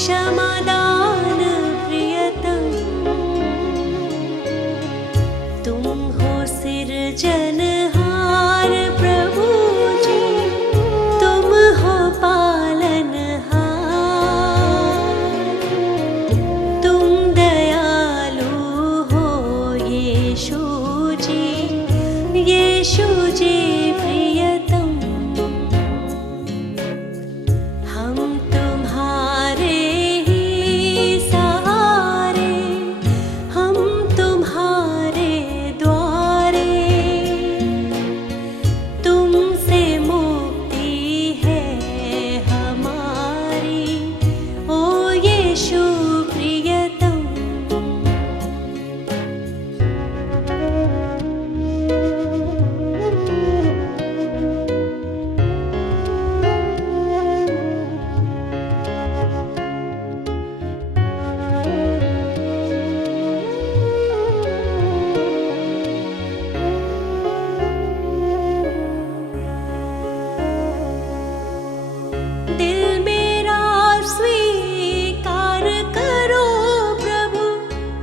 क्षमादान प्रियतम, तुम हो सिरजनहार प्रभु जी, तुम हो पालनहार, तुम दयालु हो यीशु जी, यीशु जी प्रियतम। हम तुम्हारे ही सहारे, हम तुम्हारे द्वारे, तुमसे मुक्ति है हमारी, ओ यीशु प्रियतम। दिल मेरा स्वीकार करो प्रभु,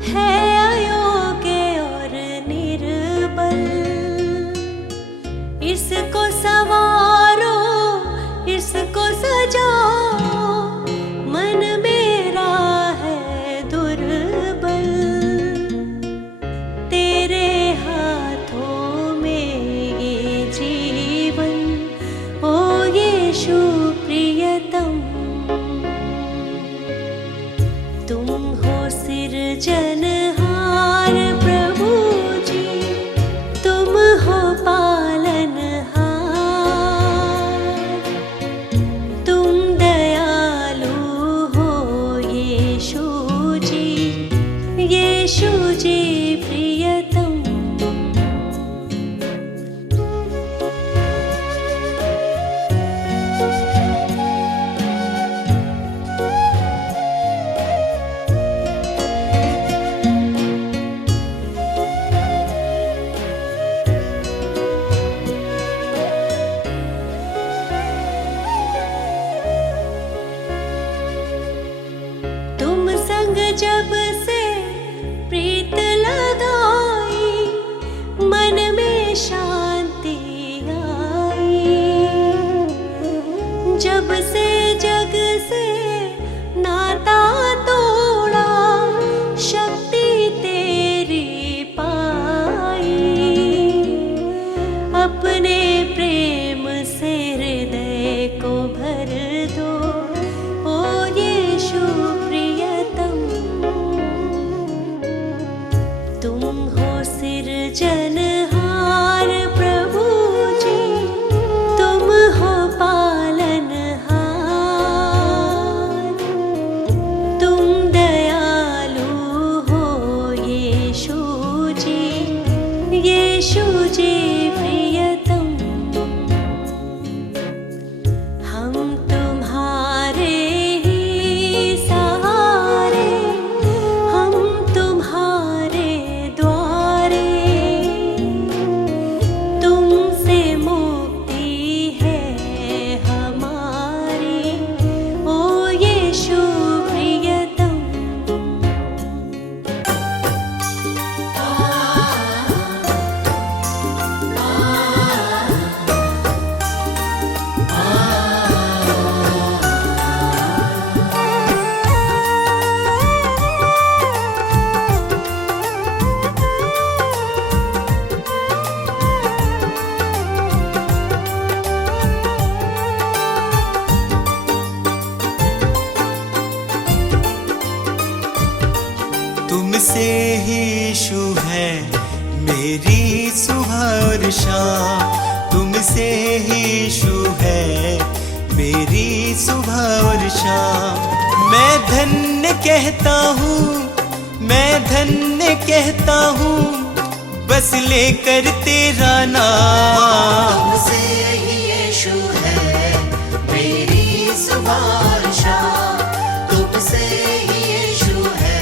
है अयोग्य और निर्बल, इसको संवारो, इसको सजाओ, मन मेरा है दुर्बल, तेरे हाथों में ये जीवन, ओ यीशु प्रियतम। तुम हो सिरजनहार प्रभु जी, तुम हो पालनहार, तुम दयालु हो यीशु जी, यीशु जी प्रियतम। तुम संग जब से प्रीत लगाई, मन में शांति आई, जब से जग से नाता तोड़ा, शक्ति तेरी पाई, अपने प्रेम से हृदय को भर दो, ओ यीशु प्रियतम। तुम हो सिरजनहार प्रभु जी, तुम हो पालनहार, तुम दयालु हो यीशु जी, यीशु जी प्रियतम। हम तुम्हारे ही सहारे, हम तुम्हारे द्वारे, तुमसे मुक्ति है हमारी, ओ यीशु प्रियतम। तुमसे ही यीशु है मेरी सुबह और शाम, तुमसे ही यीशु है मेरी सुबह और शाम। मैं धन्य कहता हूँ, मैं धन्य कहता हूँ, बस लेकर तेरा नाम। तुमसे ही यीशु है मेरी सुबह और शाम, तुमसे ही यीशु है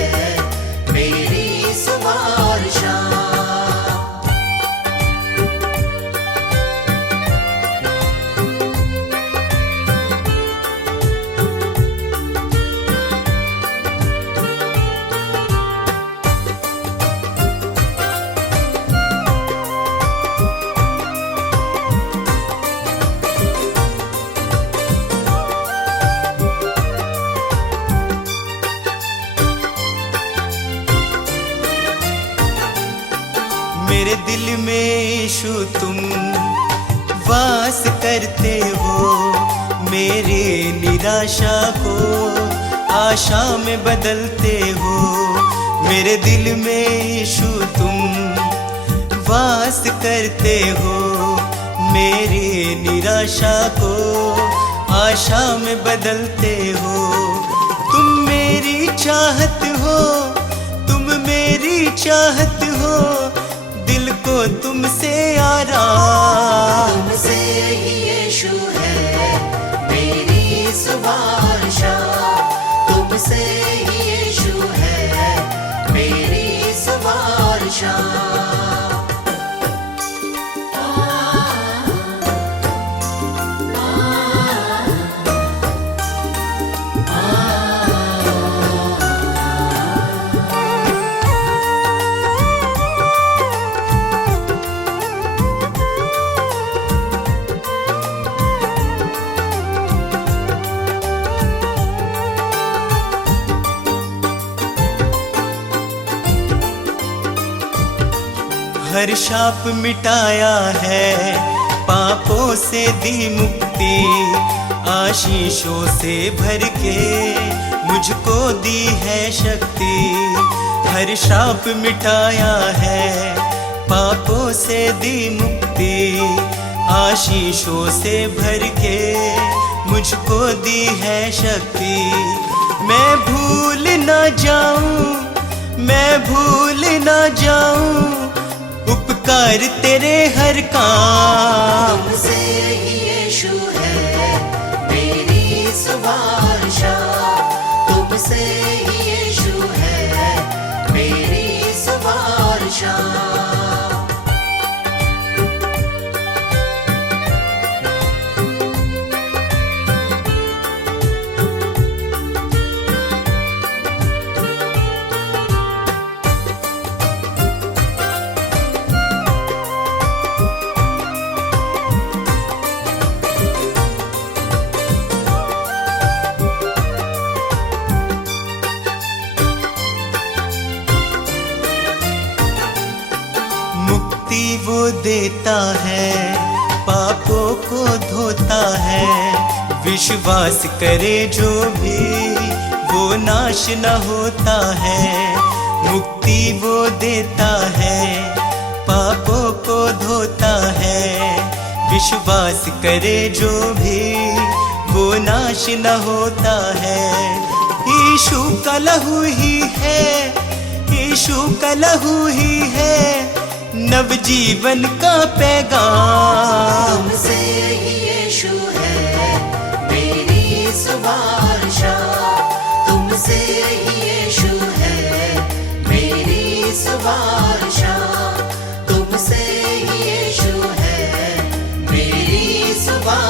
मेरी सुबह और शाम। मेरे दिल में यीशु तुम वास करते हो, मेरे निराशा को आशा में बदलते हो। मेरे दिल में यीशु तुम वास करते हो, मेरी निराशा को आशा में बदलते हो। तुम मेरी चाहत हो, तुम मेरी चाहत हो, दिल को तुमसे आराम। तुमसे ही यीशु है मेरी सुबह, तुमसे ही यीशु है मेरी सुबह। हर शाप मिटाया है, पापों से दी मुक्ति, आशीषों से भर के मुझको दी है शक्ति। हर शाप मिटाया है, पापों से दी मुक्ति, आशीषों से भर के मुझको दी है शक्ति। मैं भूल ना जाऊं, मैं भूल ना जाऊं उपकार तेरे हर काम। तुमसे ही यीशु है मेरी सुबह, तुमसे ही यीशु है मेरी सुबह। वो देता है, पापों को धोता है, विश्वास करे जो भी वो नाश न होता है। मुक्ति वो देता है, पापों को धोता है, विश्वास करे जो भी वो नाश न होता है। यीशु का लहू ही है, यीशु का लहू ही है नव जीवन का पैगाम। तुमसे ही यीशु है मेरी सुबह, तुमसे ही यीशु है मेरी सुबह, तुमसे ही यीशु है मेरी सुबह।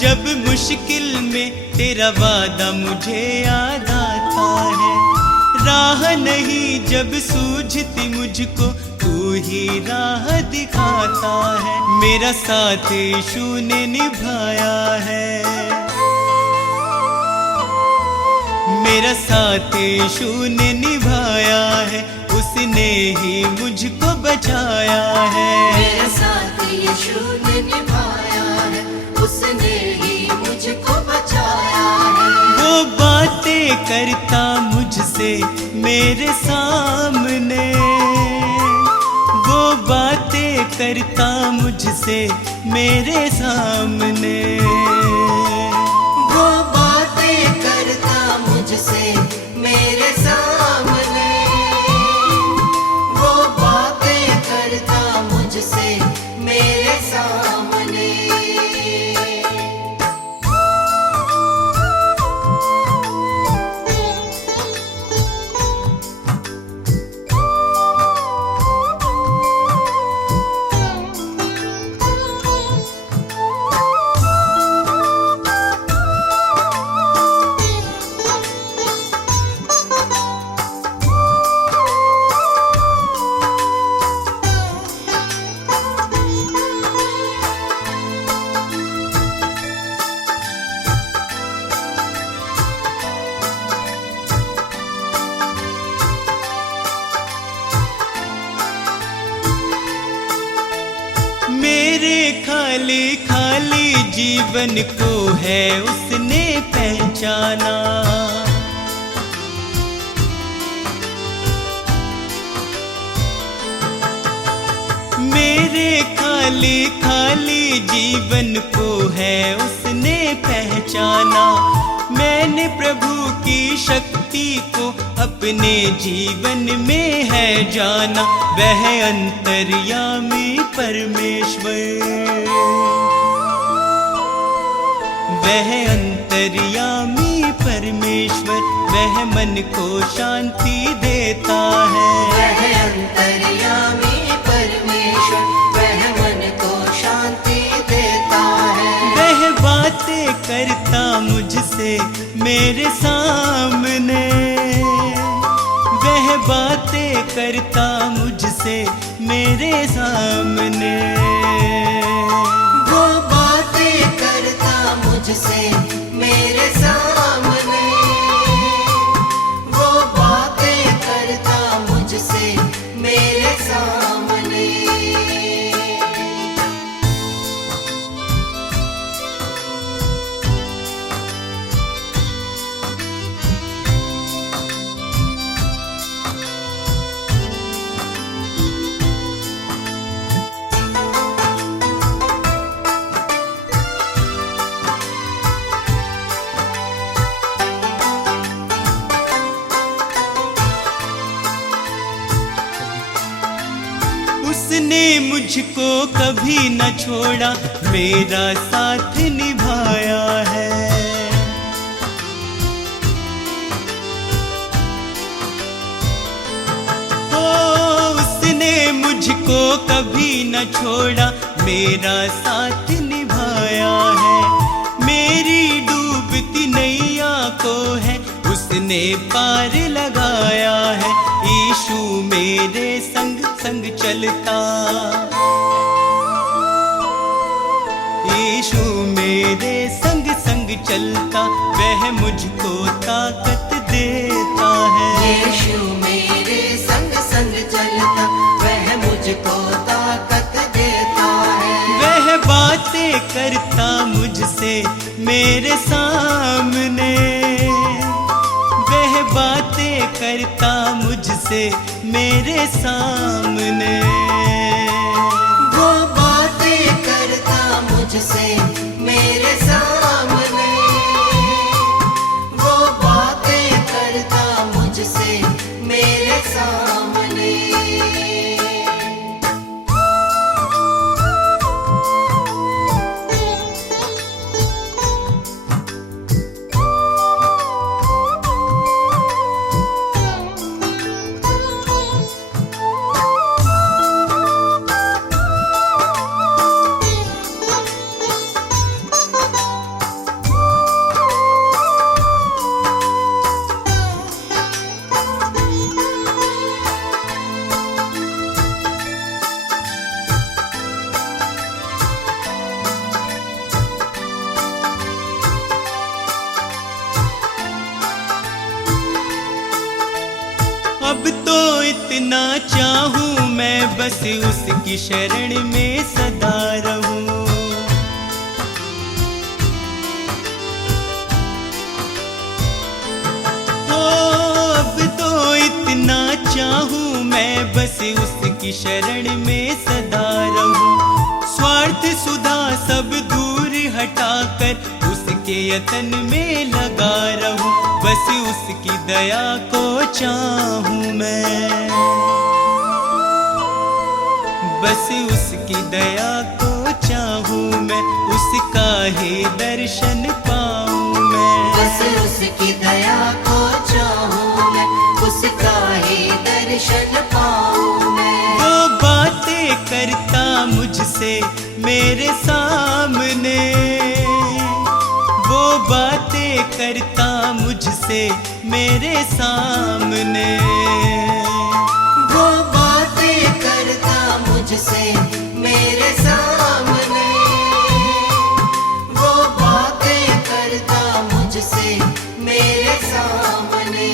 जब मुश्किल में तेरा वादा मुझे याद आता है, राह नहीं जब सूझती मुझको तू ही राह दिखाता है। मेरा साथ यीशु ने निभाया है, मेरा साथ यीशु ने निभाया है, उसने ही मुझको बचाया है। मेरा साथ यीशु ने निभाया है, उसने ही मुझको बचाया है। वो बातें करता मुझसे मेरे सामने, वो बातें करता मुझसे मेरे सामने, वो बातें करता मुझसे मेरे सामने, वो बातें करता मुझसे मेरे सामने। जीवन को है उसने पहचाना। मेरे खाली खाली जीवन को है उसने पहचाना। मैंने प्रभु की शक्ति को अपने जीवन में है जाना। वह अंतर्यामी परमेश्वर, वह अंतर्यामी परमेश्वर, वह मन को शांति देता है। वह अंतर्यामी परमेश्वर, वह मन को शांति देता है। वह बातें करता मुझसे मेरे सामने, वह बातें करता मुझसे मेरे सामने। वो बातें करता मुझसे मेरे सामने, वो बातें करता मुझसे मेरे सामने। उसने मुझको कभी न छोड़ा, मेरा साथ निभाया है। ओ, उसने मुझको कभी न छोड़ा, मेरा साथ निभाया है। मेरी डूबती नैया को है उसने पार लगाया है। यीशु मेरे संग संग चलता, यीशु मेरे संग संग चलता, वह मुझको ताकत देता है। यीशु मेरे संग संग चलता, वह मुझको ताकत देता है। वह बातें करता मुझसे मेरे सामने, वह बातें करता मुझसे मेरे सामने। वो बातें करता मुझसे मेरे सामने, वो बातें करता मुझसे मेरे सामने। अब तो इतना चाहूं मैं बस उसकी शरण में सदा रहूं। ओ, अब तो इतना चाहूं मैं बस उसकी शरण में सदा रहूं। स्वार्थ सुधा सब दूर हटाकर उसके यतन में लगा रहूं। बस उसकी दया को चाहूं मैं, बस उसकी दया को चाहूं मैं, उसका ही दर्शन पाऊं मैं। बस उसकी दया को चाहूं मैं, उसका ही दर्शन पाऊं मैं। वो बातें करता मुझसे मेरे सामने, वो बातें करता मुझसे मेरे सामने। वो बातें करता मुझसे मेरे सामने, वो बातें करता मुझसे मेरे सामने।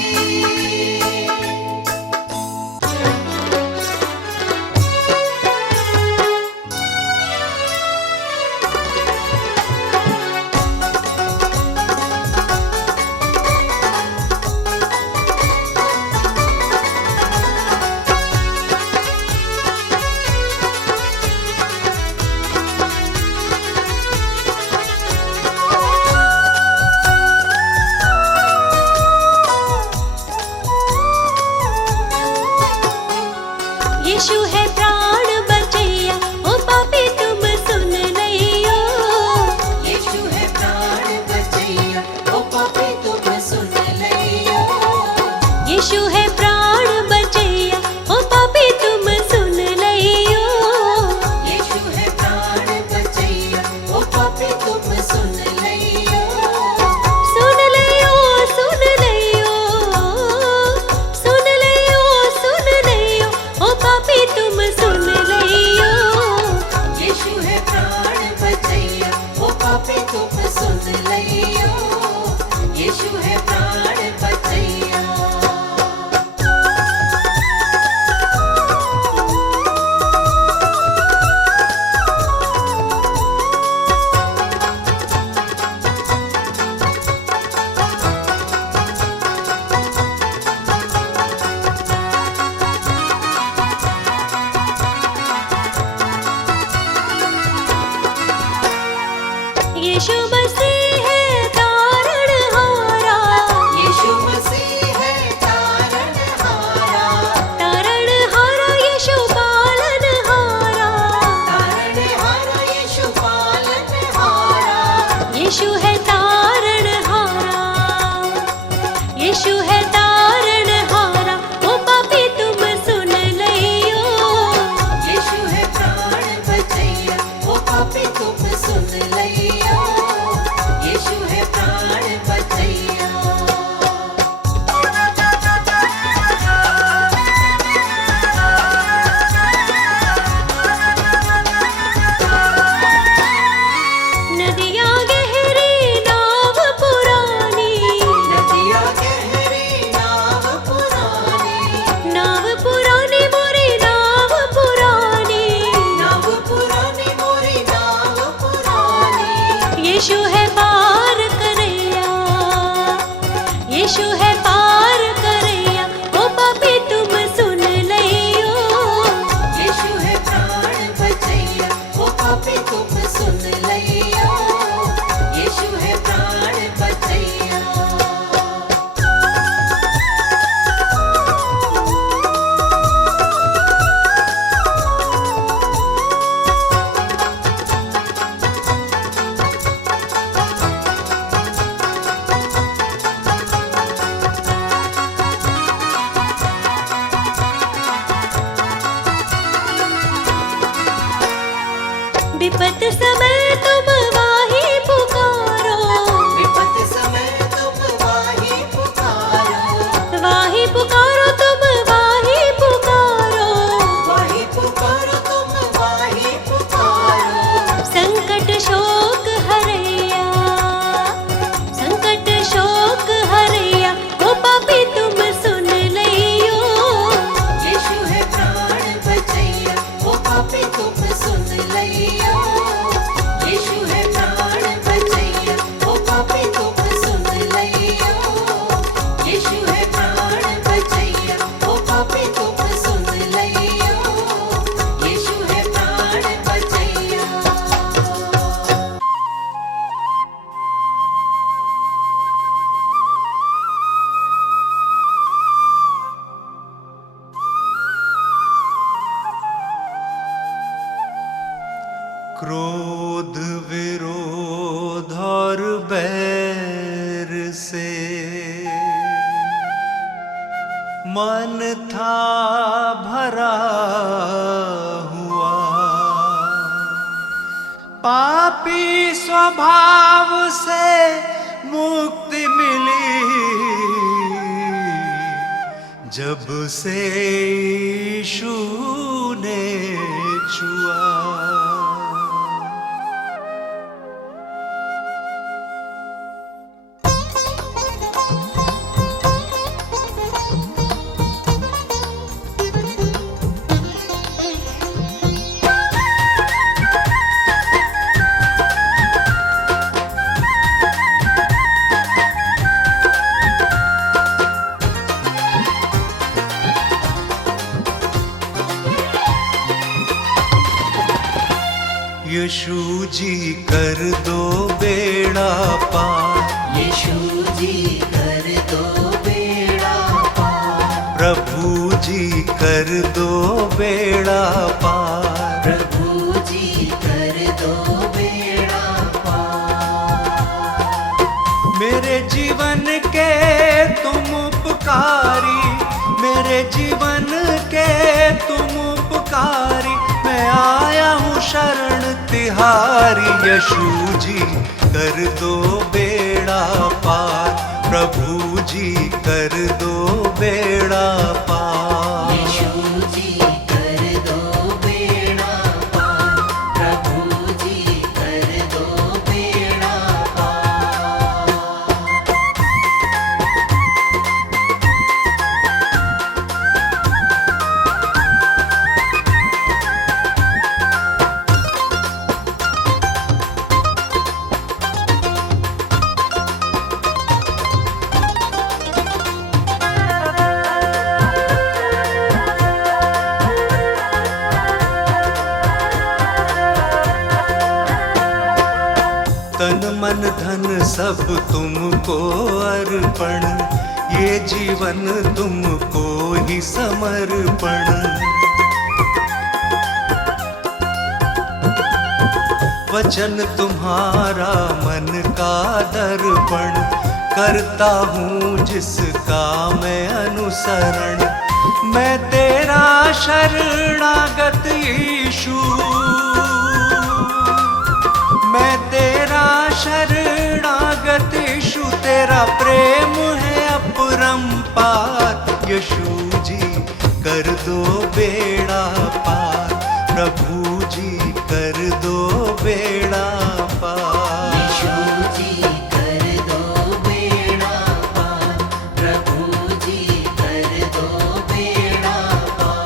मन था भरा हुआ, पापी स्वभाव से मुक्ति मिली जब से यीशु ने छुआ। यीशु जी कर दो बेड़ा पार, यीशु जी कर दो बेड़ा पार, प्रभु जी कर दो बेड़ा पार, प्रभु जी कर दो बेड़ा पार। मेरे जीवन के तुम उपकारी, मेरे जीवन के तुम उपकारी, मैं आया हूँ शरण तिहारी। यीशु जी कर दो बेड़ा पार, प्रभु जी कर दो बेड़ा पार। यीशु जी कर दो बेड़ा पार, प्रभु जी कर दो बेड़ा पार। तन मन धन सब तुमको अर्पण, ये जीवन तुमको ही समर्पण। वचन तुम्हारा मन का दर्पण, करता हूँ जिसका मैं अनुसरण। मैं तेरा शरणागत यीशु, मैं तेरा शरणागत यीशु, तेरा प्रेम है अपरंपार। यीशु जी कर दो बेड़ा पार, प्रभु जी कर दो बेड़ा पार। यीशु जी कर दो बेड़ा पार, प्रभु जी कर दो बेड़ा पार।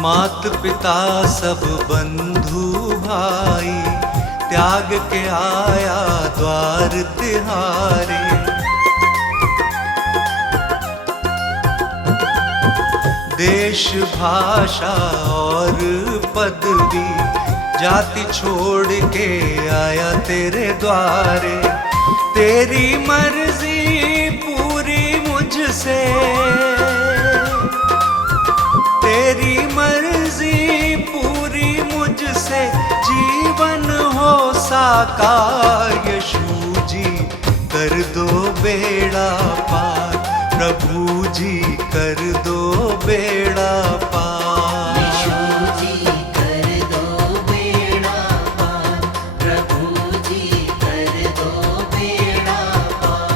मात पिता सब बंधु भाई, त्याग के आया द्वार तिहारे। देश भाषा और पदवी, जाति छोड़ के आया तेरे द्वारे। तेरी मर्जी पूरी मुझसे, तेरी मर्जी पूरी मुझसे, जीवन हो साकार। यीशु जी कर दो बेड़ा पार, प्रभु जी कर दो बेड़ा पार। यीशु जी कर दो बेड़ा पार, प्रभु जी कर दो बेड़ा पार।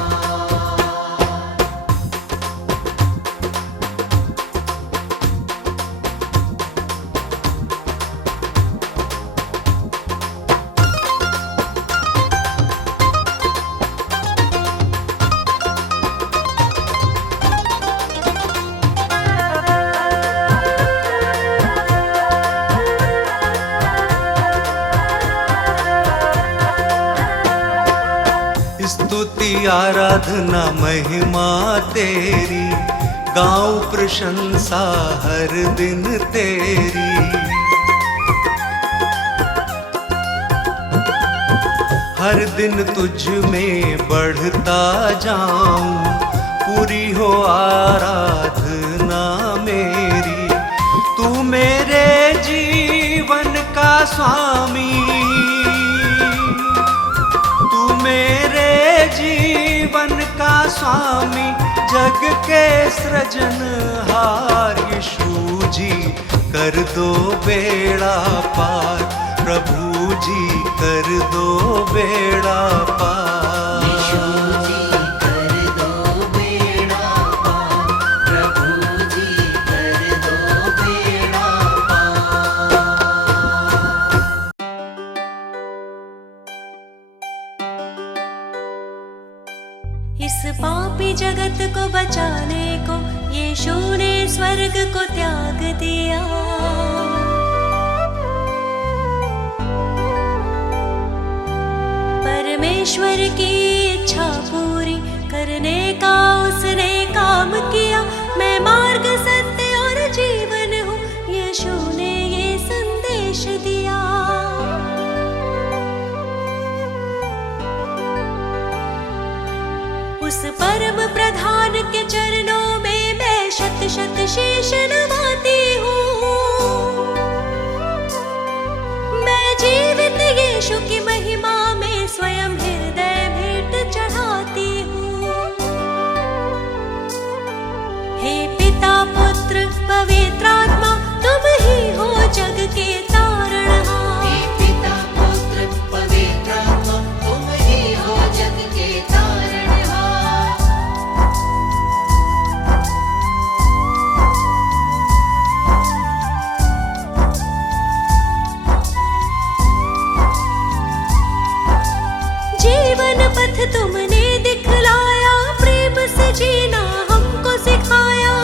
स्तुति आराधना महिमा तेरी, गाऊं प्रशंसा हर दिन तेरी। हर दिन तुझ में बढ़ता जाऊं, पूरी हो आराधना मेरी। तू मेरे जीवन का स्वामी, तू मेरे जीवन का स्वामी, जग के सृजनहार। यीशु जी कर दो बेड़ा पार, प्रभु जी कर दो बेड़ा पार। यीशु जी कर दो बेड़ा पार, प्रभु जी कर दो बेड़ा पार। इस पापी जगत को बचाने को यीशु ने स्वर्ग को त्याग दिया। परमेश्वर की इच्छा पूरी करने का उसने काम किया। मैं मार्ग, सत्य और जीवन हूँ, यीशु ने ये संदेश दिया। उस परम प्रधान के चरणों में मैं शत शत शीश नवाती हूँ। मैं जीवित यीशु की महिमा में स्वयं हृदय भेंट चढ़ाती हूँ। हे पिता, पुत्र, पवित्र आत्मा, तुम ही हो जग के तारणहार। हे पिता, पुत्र, पवित्र आत्मा, तुम ही हो जग के तारणहार। जीवन पथ तुमने दिखलाया, प्रेम से जीना हमको सिखाया।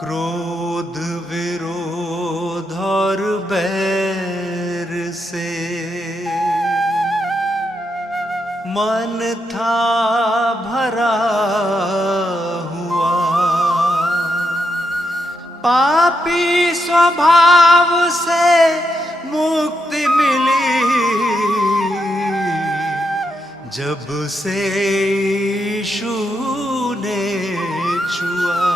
क्रोध विरोध और बैर से मन था भरा हुआ, पापी स्वभाव से मुक्ति मिली जब से यीशु ने छुआ।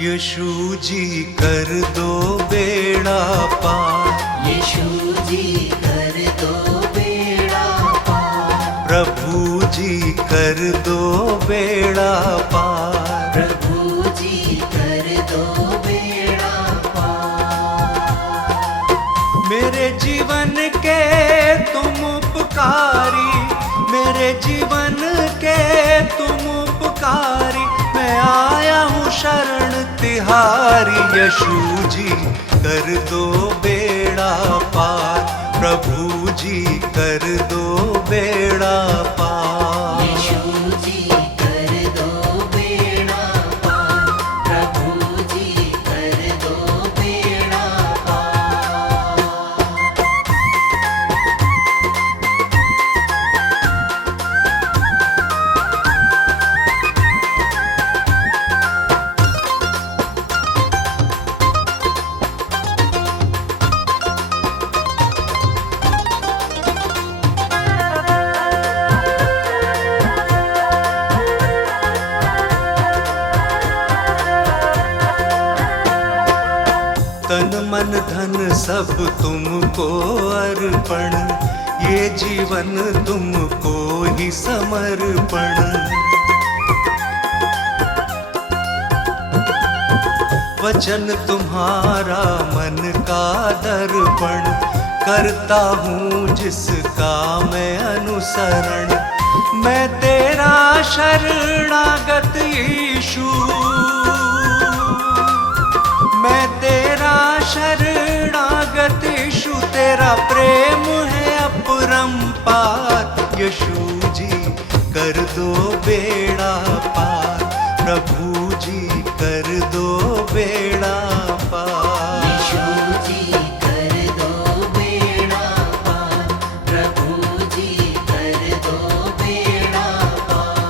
यीशु जी कर दो बेड़ा पार, यीशु जी कर दो बेड़ा पार, प्रभु जी कर दो बेड़ा पार, प्रभु जी कर दो बेड़ा पार। मेरे जीवन के तुम उपकारी, मेरे जीवन के तुम उपकारी, मैं आया हूँ शरण तिहारी। यीशु जी कर दो बेड़ा पार, प्रभु जी कर दो बेड़ा पार। यीशु जी कर दो बेड़ा पार, प्रभु जी कर दो बेड़ा पार। तन मन धन सब तुमको अर्पण, ये जीवन तुमको ही समर्पण। वचन तुम्हारा मन का दर्पण, करता हूँ जिसका मैं अनुसरण। मैं तेरा शरणागत यीशु, मैं तेरा शरणागत यीशु, तेरा प्रेम है अपरंपार। यीशु जी कर दो बेड़ा पार, प्रभु जी कर दो बेड़ा पार। यीशु जी कर दो बेड़ा पार, प्रभु जी कर दो बेड़ा पार।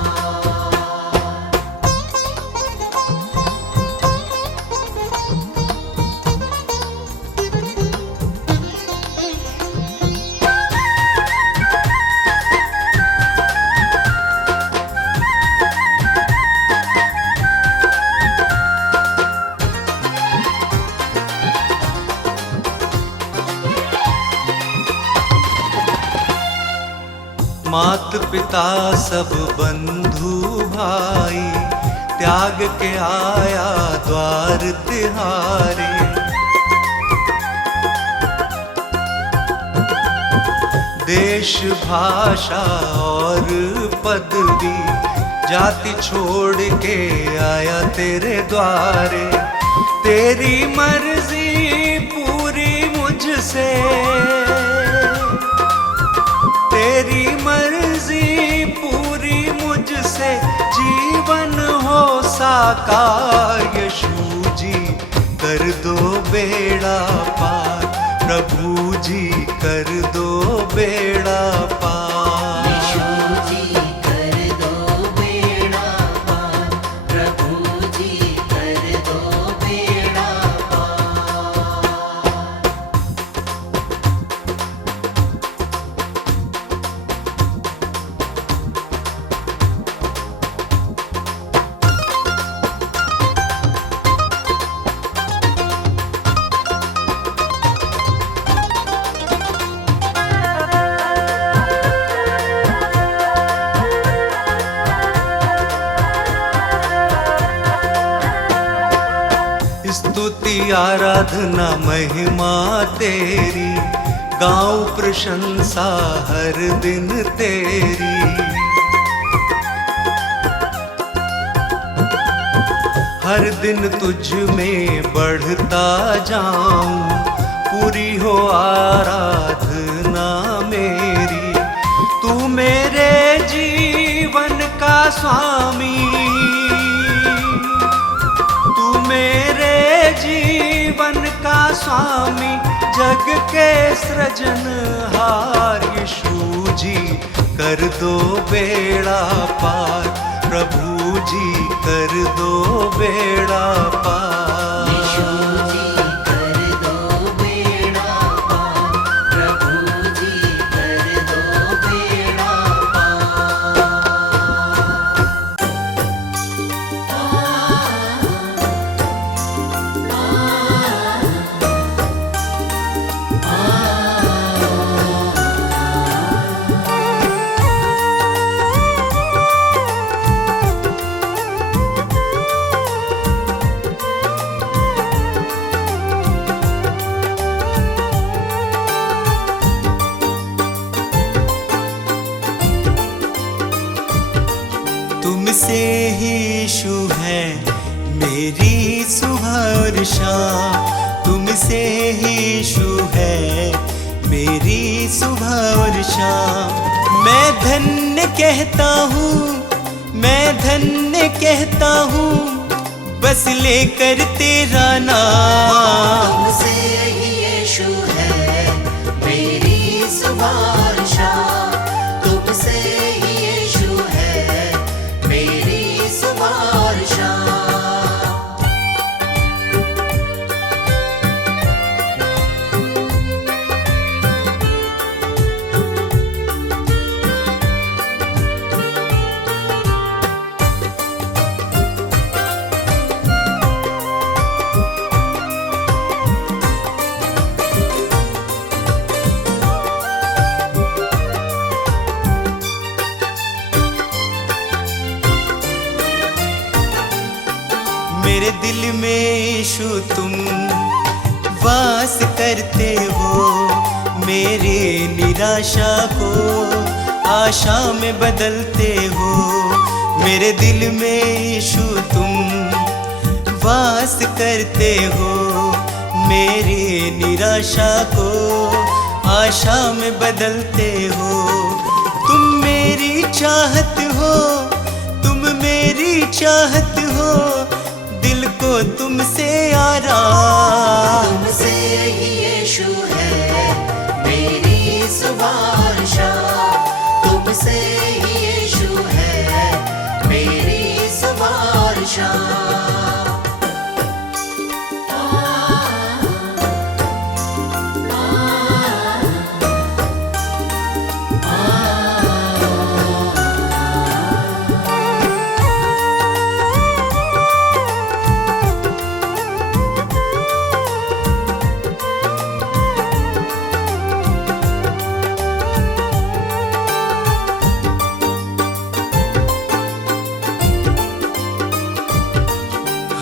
मात पिता सब बंधु भाई, त्याग के आया द्वार तिहारे। देश भाषा और पदवी, जाति छोड़ के आया तेरे द्वारे। तेरी मर्जी पूरी मुझसे, तेरी मर्जी पूरी मुझसे, जीवन हो साकार। यीशु जी कर दो बेड़ा पार, प्रभु जी कर दो बेड़ा पार। यीशु जी कर दो बेड़ा पार, प्रभु जी कर दो बेड़ा पार। स्तुति आराधना महिमा तेरी, गाऊं प्रशंसा हर दिन तेरी। हर दिन तुझ में बढ़ता जाऊं, पूरी हो आराधना मेरी। तू मेरे जीवन का स्वामी, तू मेरे जीवन का स्वामी, जग के सृजनहार। यीशु जी कर दो बेड़ा पार, प्रभु जी कर दो बेड़ा पार। यीशु जी कर दो बेड़ा पार, प्रभु जी कर दो बेड़ा पार। तुमसे ही यीशु है मेरी सुबह और शाम, तुमसे ही यीशु है मेरी सुबह और शाम। मैं धन्य कहता हूँ, मैं धन्य कहता हूँ, बस लेकर तेरा नाम। तुमसे ही यीशु है मेरी सुबह और शाम, तुमसे ही यीशु है मेरी सुबह और शाम। मेरे दिल में यीशु तुम वास करते हो, मेरे निराशा को आशा में बदलते हो। मेरे दिल में यीशु तुम वास करते हो, मेरे निराशा को आशा में बदलते हो। तुम मेरी चाहत हो, तुम मेरी चाहत हो, दिल को तुमसे आराम। तुमसे ही यीशु है मेरी सुबह और शाम, तुमसे ही यीशु है मेरी सुबह और शाम।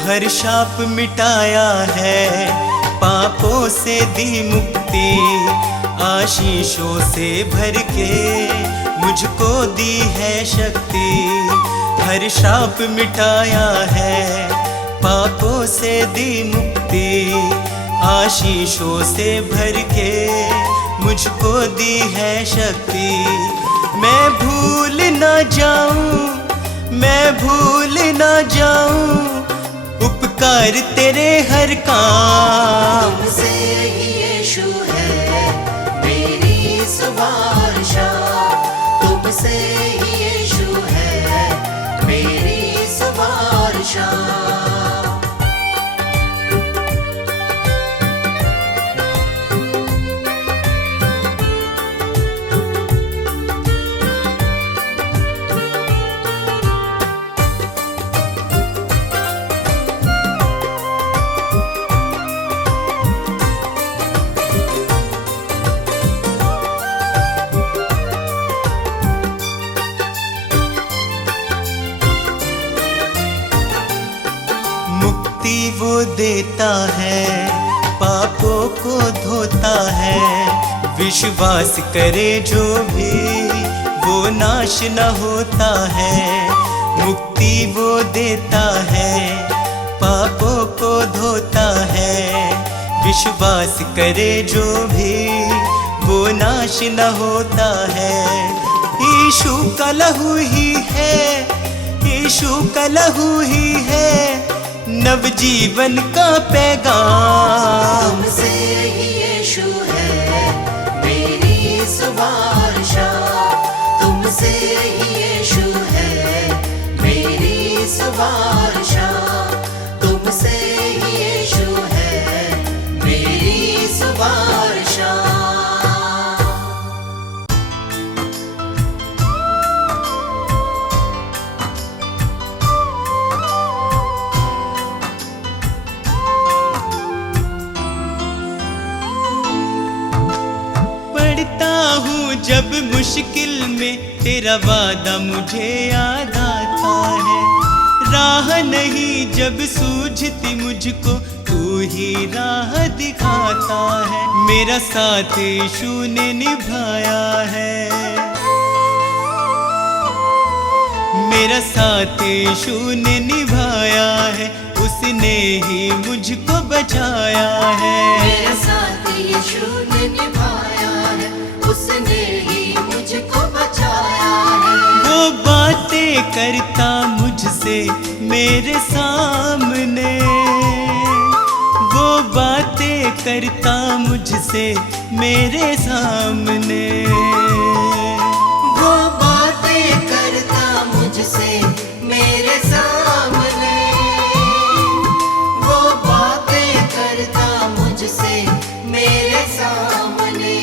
हर शाप मिटाया है, पापों से दी मुक्ति, आशीषों से भर के मुझको दी है शक्ति। हर शाप मिटाया है, पापों से दी मुक्ति, आशीषों से भर के मुझको दी है शक्ति। मैं भूल ना जाऊं, मैं भूल ना जाऊं उपकार तेरे हर काम। तुमसे ही यीशु है मेरी सुबह और शाम, तुमसे ही यीशु है मेरी सुबह और शाम। वो देता है, पापों को धोता है। विश्वास करे जो भी वो नाश न होता है। मुक्ति वो देता है, पापों को धोता है। विश्वास करे जो भी वो नाश न होता है। यीशु का लहू ही है, यीशु का लहू ही है नवजीवन का पैगाम। तुमसे ही यीशु है मेरी सुवारशा, तुमसे ही यीशु है मेरी सुवारशा, तुमसे ही यीशु है मेरी सुवारशा। जब मुश्किल में तेरा वादा मुझे याद आता है। राह नहीं जब सूझती मुझको तू ही राह दिखाता है। मेरा साथ यीशु ने निभाया है, मेरा साथ यीशु ने निभाया है। उसने ही मुझको बचाया है। मेरा साथ यीशु ने निभाया है, उसने ही मुझको बचाया है। वो बातें करता मुझसे मेरे सामने, वो बातें करता मुझसे मेरे सामने, वो बातें करता मुझसे मेरे सामने, वो बातें करता मुझसे मेरे सामने।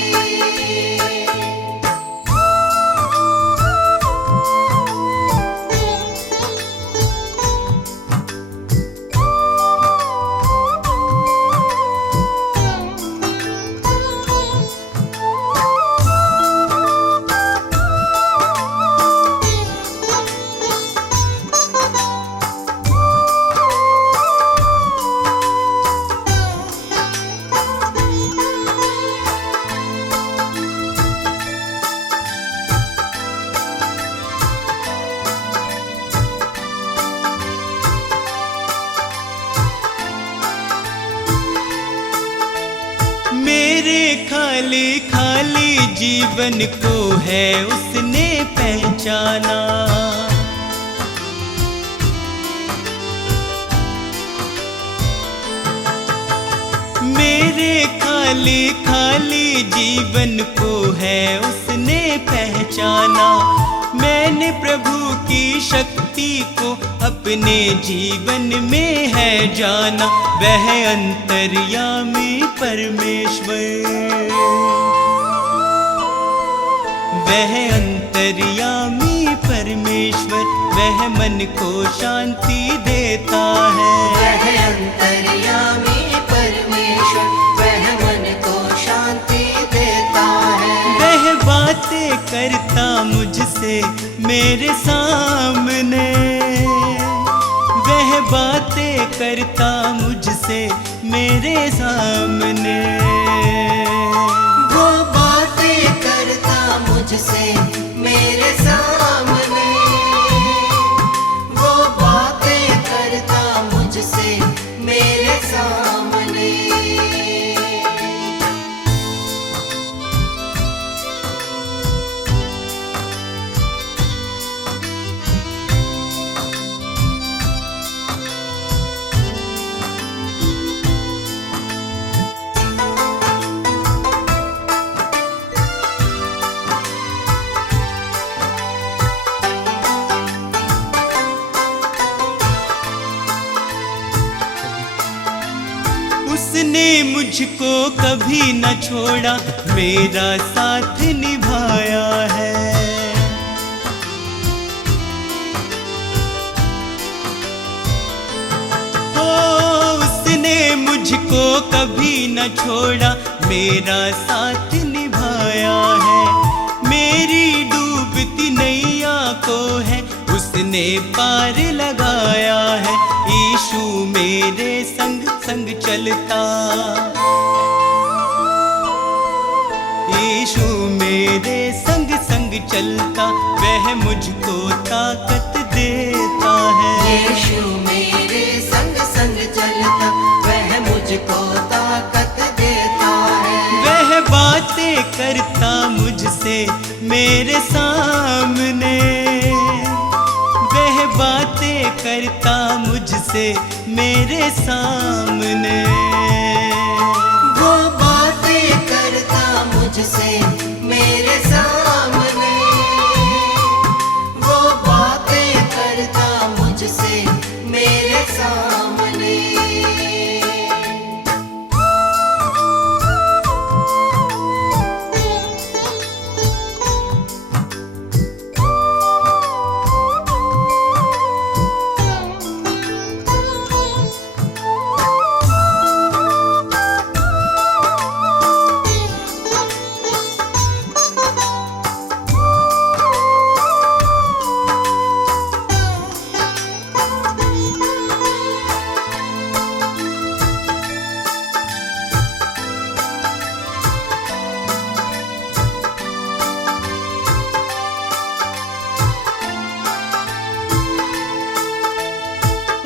मेरे खाली खाली जीवन को है उसने पहचाना। मेरे खाली खाली जीवन को है उसने पहचाना। मैंने प्रभु की शक्ति को अपने जीवन में है जाना। वह अंतर्यामी परमेश्वर, वह अंतर्यामी परमेश्वर, वह मन को शांति देता है। वह अंतर्यामी परमेश्वर, वह मन को शांति देता है। वह बातें करता मुझसे मेरे सामने, वह बातें करता मुझसे मेरे सामने, वो बातें करता मुझसे मेरे सामने, वो बातें करता मुझसे मेरे सामने। उसने मुझको कभी न छोड़ा, मेरा साथ निभाया है। ओ उसने मुझको कभी न छोड़ा, मेरा साथ निभाया है। मेरी डूबती नैया को है उसने पार लगाया है। यीशु मेरे संग चलता। यीशु मेरे संग संग चलता, वह मुझको ताकत देता है। यीशु मेरे संग संग चलता, वह मुझको ताकत देता है। वह बातें करता मुझसे मेरे सामने, वह बातें करता मुझसे मेरे सामने। वो बातें करता मुझसे मेरे सामने, वो बातें करता मुझसे मेरे सामने।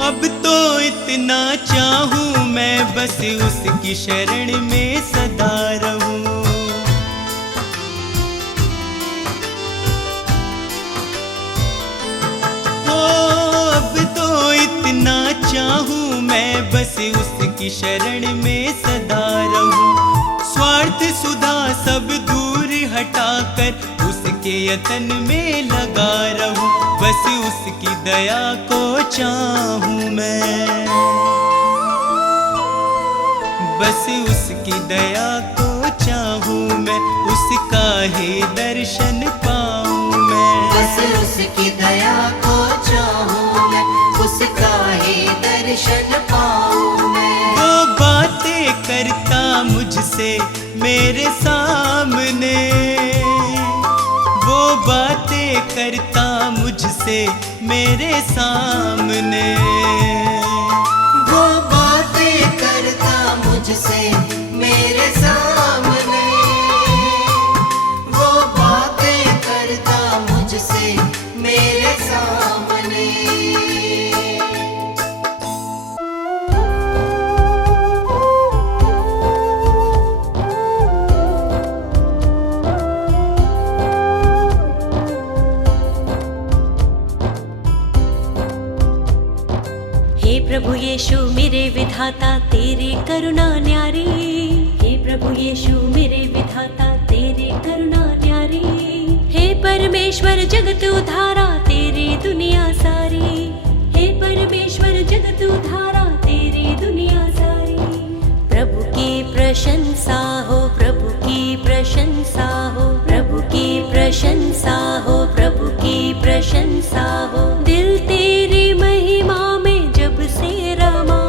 अब तो इतना चाहूं मैं, बस उसकी शरण में सदा रहूं। हो अब तो इतना चाहूं मैं, बस उसकी शरण में सदा रहूं। स्वार्थ सुधा सब दूर हटाकर उसके यतन में लगा रहूं। बस उसकी दया को चाहूं मैं, बस उसकी दया को चाहूं मैं, उसका ही दर्शन पाऊं मैं। बस उसकी दया को चाहूं मैं, उसका ही दर्शन पाऊं मैं। वो बातें करता मुझसे मेरे सामने, वो बातें करता मुझसे मेरे सामने। वो बातें करता मुझसे मेरे सामने, वो बातें करता मुझसे मेरे सामने। प्रभु यीशु मेरे विधाता तेरी करुणा न्यारी। हे प्रभु यीशु मेरे विधाता तेरी करुणा न्यारी। हे परमेश्वर जगत उद्धारा तेरी दुनिया सारी। हे परमेश्वर जगत उद्धारा तेरी दुनिया सारी। प्रभु की प्रशंसा हो, प्रभु की प्रशंसा हो, प्रभु की प्रशंसा हो, प्रभु की प्रशंसा हो। दिल तेरी महिमा में जब से रमा,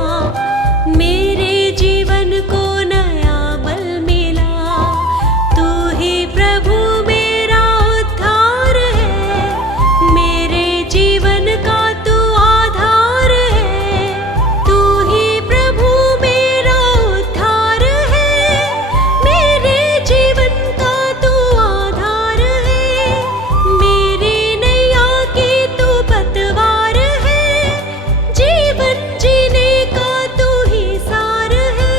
मेरे जीवन को नया बल मिला। तू ही प्रभु मेरा उद्धार है, मेरे जीवन का तू आधार है। तू ही प्रभु मेरा उद्धार है, मेरे जीवन का तू आधार है। मेरी नैया की तू पतवार है, जीवन जीने का तू ही सार है।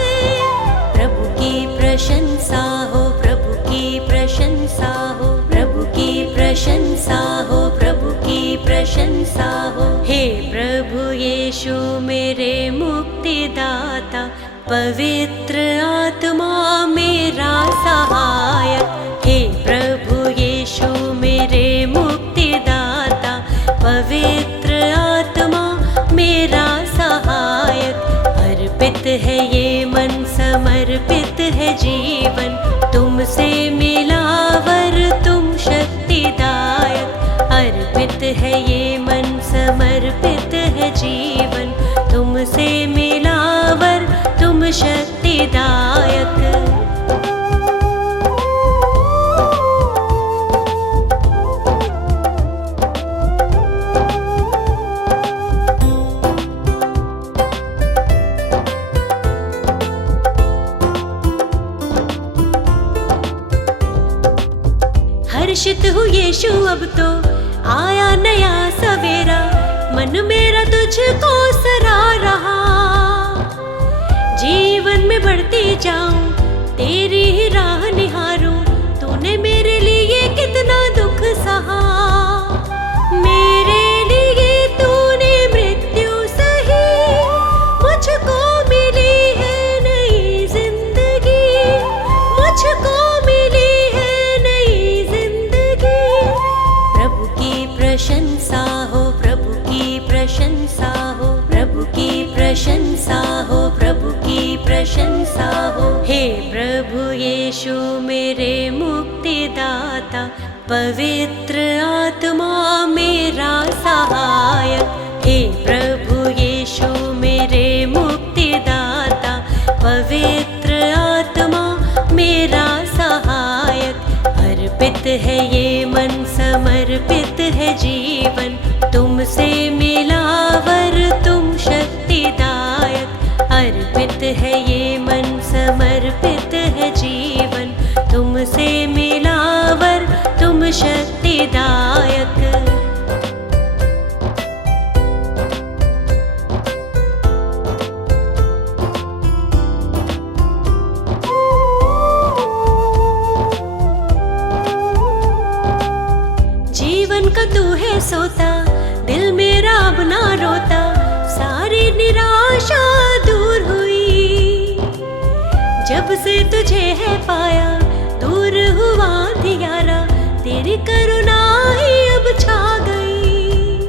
प्रभु की प्रशंसा हो, प्रभु की प्रशंसा हो, प्रभु की प्रशंसा हो, प्रभु की प्रशंसा हो। हे प्रभु यीशु मेरे मुक्तिदाता, पवित्र आत्मा मेरा सहायक। हे प्रभु यीशु मेरे मुक्तिदाता, पवित्र आत्मा मेरा सहायक। अर्पित है ये मन, समर्पित है जीवन, तुमसे मिला वर तुम शक्तिदायक। अर्पित है ये मन, समर्पित है जीवन, तुमसे मिला वर तुम शक्तिदायक। यीशु अब तो आया नया सवेरा, मन मेरा तुझको सरा रहा। जीवन में बढ़ती जाऊं, तेरी ही राह निहारूं, तूने मेरे लिए कितना दुख सहा। मेरे लिए तूने मृत्यु सही, मुझको मिली है नई जिंदगी, मुझको मिली है नई जिंदगी। प्रभु की प्रशंसा हो, प्रभु की प्रशंसा हो, प्रभु की प्रशंसा हो, प्रभु की प्रशंसा हो। हे प्रभु यीशु मेरे मुक्तिदाता, पवित्र आत्मा मेरा सहायक। हे प्रभु यीशु मेरे मुक्तिदाता, पवित्र आत्मा मेरा सहायक। अर्पित है ये मन, समर्पित है जीवन, तुमसे मिला वर तुम शक्तिदायक। अर्पित है ये मन, समर्पित है जीवन, तुमसे मिला वर तुम शक्तिदायक। जीवन का तू है सोता, दिल मेरा अब ना रोता, सारी निराशा दूर हुई। जब से तुझे है पाया, दूर हुआ अंधियारा, तेरी करुणा ही अब छा गई।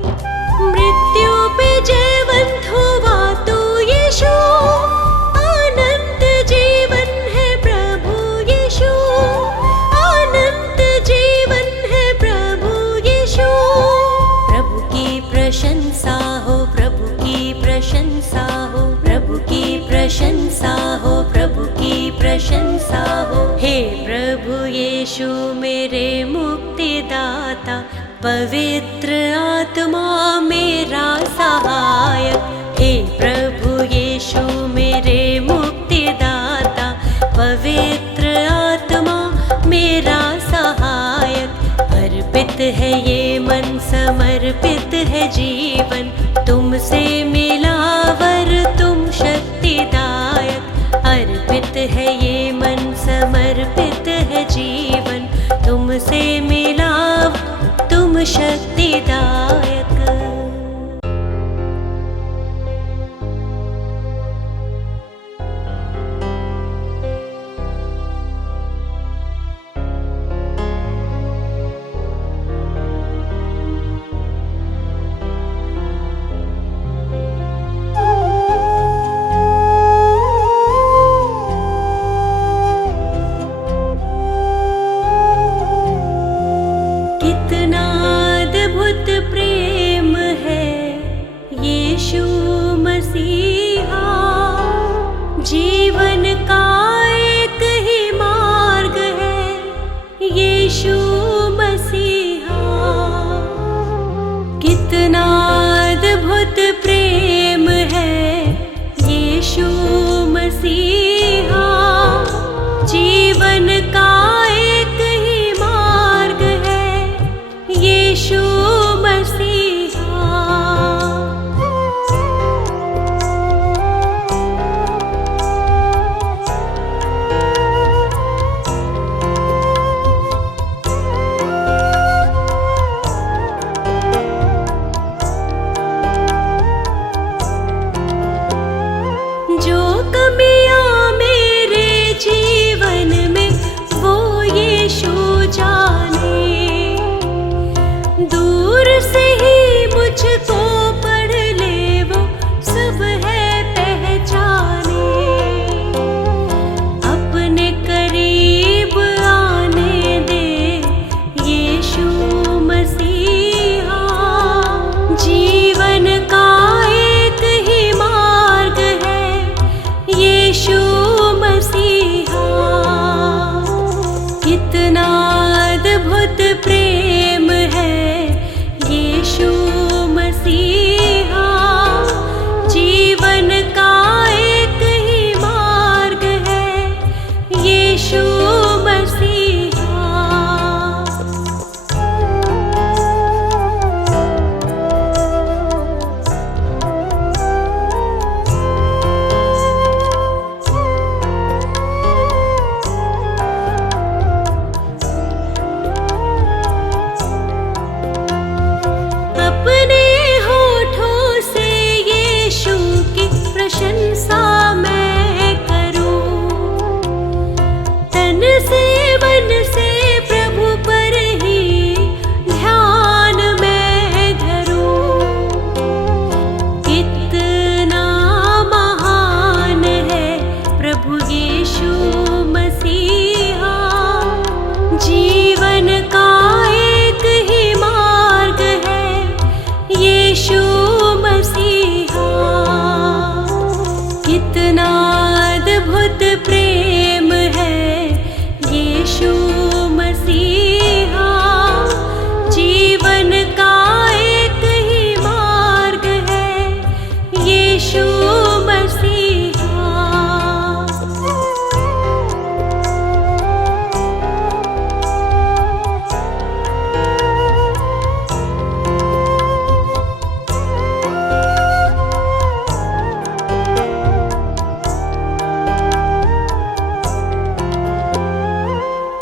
मृत्यु पे जयवंत हुआ तू यीशु, अनंत जीवन है प्रभु यीशु, अनंत जीवन है प्रभु यीशु। प्रभु की प्रशंसा हो, प्रभु की प्रशंसा हो, प्रभु की प्रशंसा हो, प्रभु की प्रशंसा हो। हे प्रभु यीशु मेरे मुक्तिदाता, पवित्र आत्मा मेरा सहायक। हे प्रभु यीशु मेरे मुक्तिदाता, पवित्र आत्मा मेरा सहायक। अर्पित है ये मन, समर्पित है जीवन, तुमसे मिला वर तुम शक्तिदायक। अर्पित है ये मन, समर्पित है जीवन, तुमसे मिला तुम शक्तिदायक। कितना अद्भुत प्रेम है यीशु मसीहा, जीवन का एक ही मार्ग है यीशु मसीहा।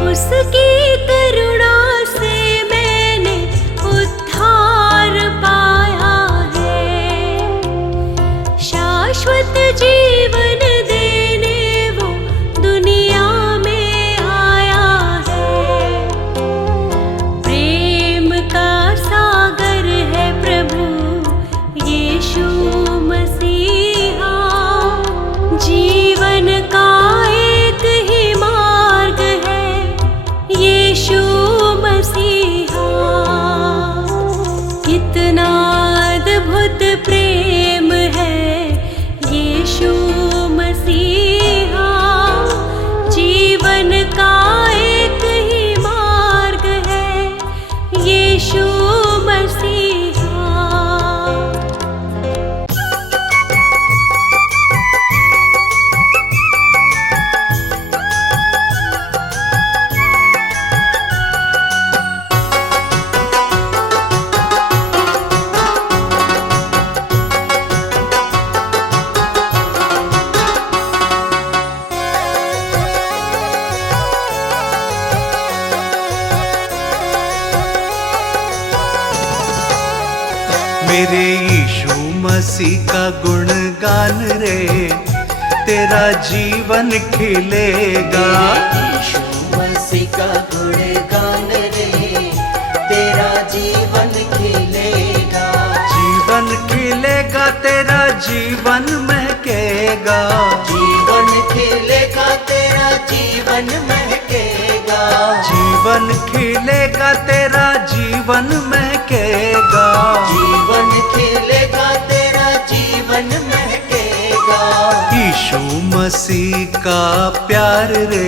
उसकी करुणा से मैंने उद्धार पाया है, शाश्वत जीवन देने वो दुनिया में आया है। प्रेम का सागर है प्रभु यीशु मसीहा, जीवन का एक ही मार्ग है यीशु मसीहा। कितना अद्भुत प्रेम है यीशु मसीहा, जीवन का एक ही मार्ग है यीशु मसीहा। मेरे यीशु मसीह का गुणगान रे, तेरा जीवन खिलेगा। यीशु मसीह का गुणगान रे, तेरा जीवन खिलेगा। जीवन खिलेगा, तेरा जीवन महकेगा। जीवन खिलेगा, तेरा जीवन महकेगा। जीवन खिलेगा, तेरा जीवन महकेगा। जीवन खिलेगा, तेरा जीवन महकेगा। यीशु मसीह का प्यार रे,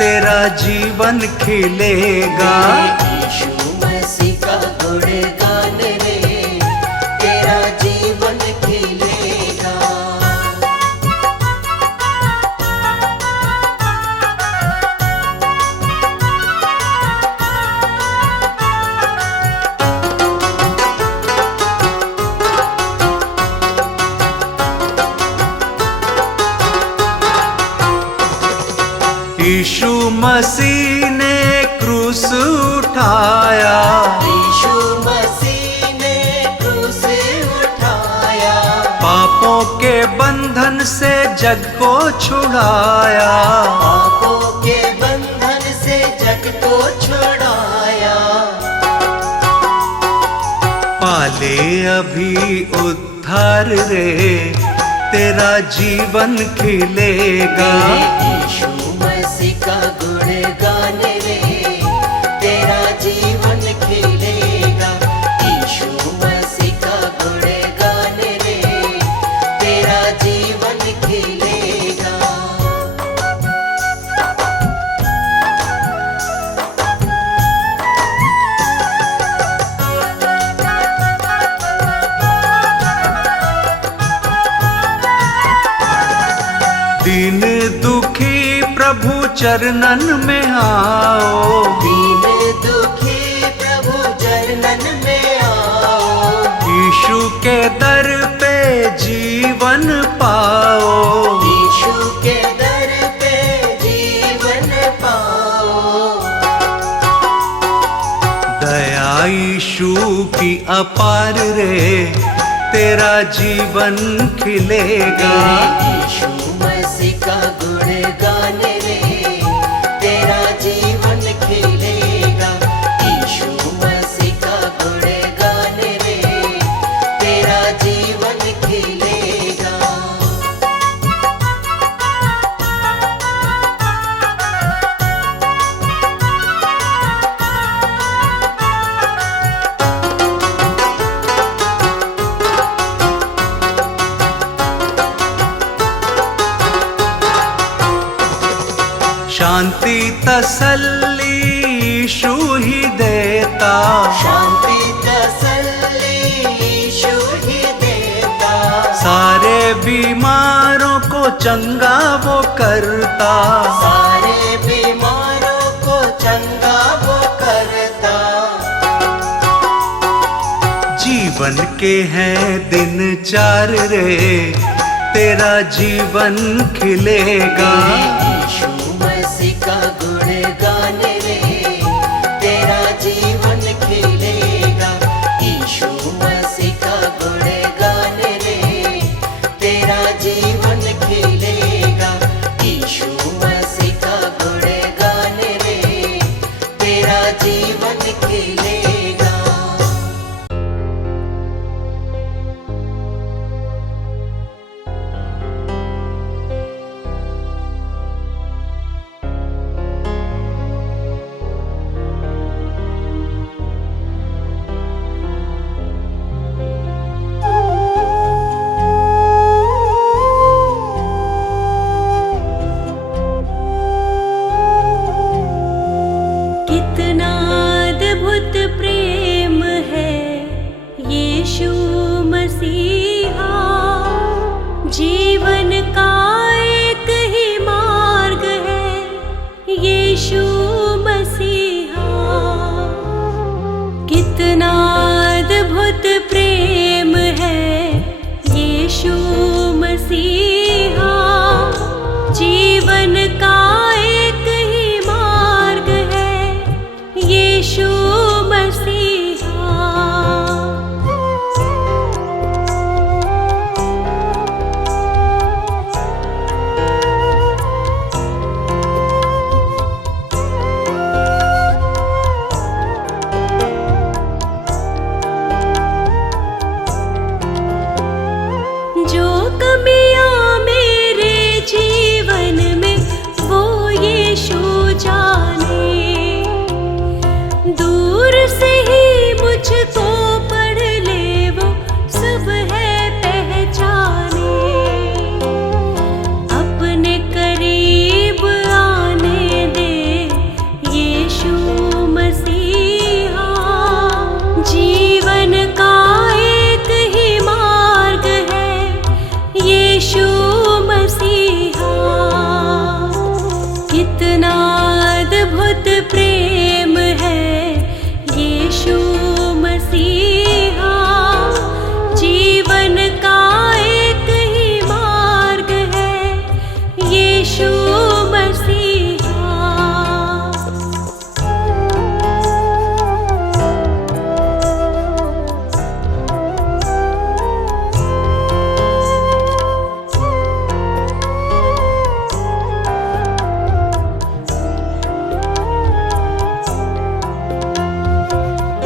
तेरा जीवन खिलेगा। यीशु मसीह का गुणगान रे, तेरा जीवन खिलेगा। यीशु मसीह ने क्रूस उठाया। यीशु मसीह ने क्रूस उठाया। पापों के बंधन से जग को छुड़ाया। पापों के बंधन से जग को छुड़ाया। पाले अभी उद्धार रे, तेरा जीवन खिलेगा। यीशु मसीह का गुणगान रे, तेरा जीवन खिलेगा। यीशु मसीह का गुणगान रे, तेरा जीवन खिलेगा। दीन दुखी प्रभु चरणन में आओ। दीन दुखी प्रभु चरणन में आओ। यीशु के दर पे जीवन पाओ। यीशु के दर पे जीवन पाओ। दया यीशु की अपार रे, तेरा जीवन खिलेगा। यीशु मसीह का गुणगान रे, तेरा जीवन खिलेगा। यीशु मसीह का गुणगान रे, तेरा जीवन खिलेगा। शांति तसल्ली यीशु ही देता, शांति तसल्ली यीशु ही देता, सारे बीमारों को चंगा वो करता, सारे बीमारों को चंगा वो करता। जीवन के हैं दिन 4 रे, तेरा जीवन खिलेगा। यीशु मसीह का गुणगान रे, तेरा जीवन खिलेगा। यीशु मसीह का गुणगान रे, तेरा जीवन खिलेगा। यीशु मसीह का गुणगान रे, तेरा जीवन खिलेगा। कितना अद्भुत प्रेम है यीशु मसीहा, जीवन का एक ही मार्ग है यीशु मसीहा। कितना अद्भुत प्रेम है यीशु मसीहा, जीवन का एक ही मार्ग है यीशु मसीहा। जो कमियां मेरे जीवन में वो यीशु जाने, दूर से ही मुझको पढ़ ले वो सब है पहचाने। अपने करीब आने दे यीशु मसीहा, जीवन का एक ही मार्ग है यीशु मसीहा। कितना अद्भुत प्रेम है यीशु मसीहा, जीवन का एक ही मार्ग है यीशु मसीहा।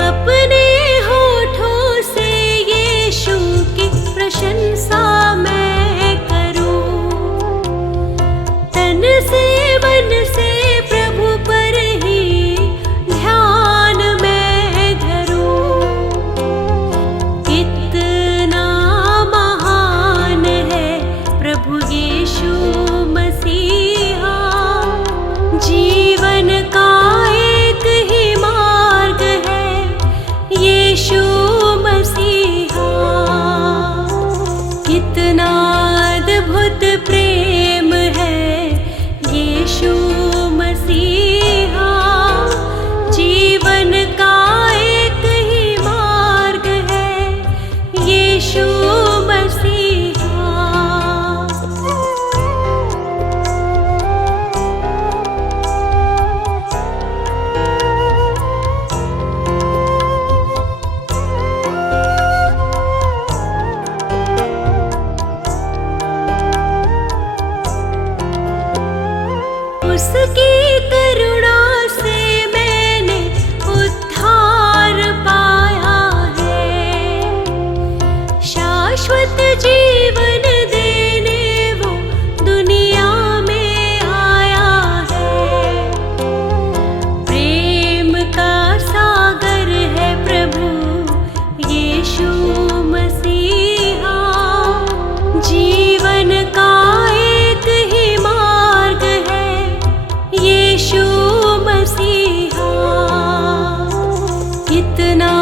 अपने होठों से यीशु की प्रशंसा मैं करूं, तन से मन से प्रभु पर ही ध्यान मैं धरूं। कितना महान है प्रभु यीशु मसीहा, जीवन का एक ही मार्ग है यीशु मसीहा। कितना अद्भुत प्रेम है यीशु मसीहा, जीवन का एक ही मार्ग है यीशु मसीहा। उसकी करुणा से मैंने उद्धार पाया है, शाश्वत जीवन देने वो दुनिया में आया है। प्रेम का सागर है प्रभु यीशु मसीहा, जीवन का एक ही मार्ग है मसीहा, कितना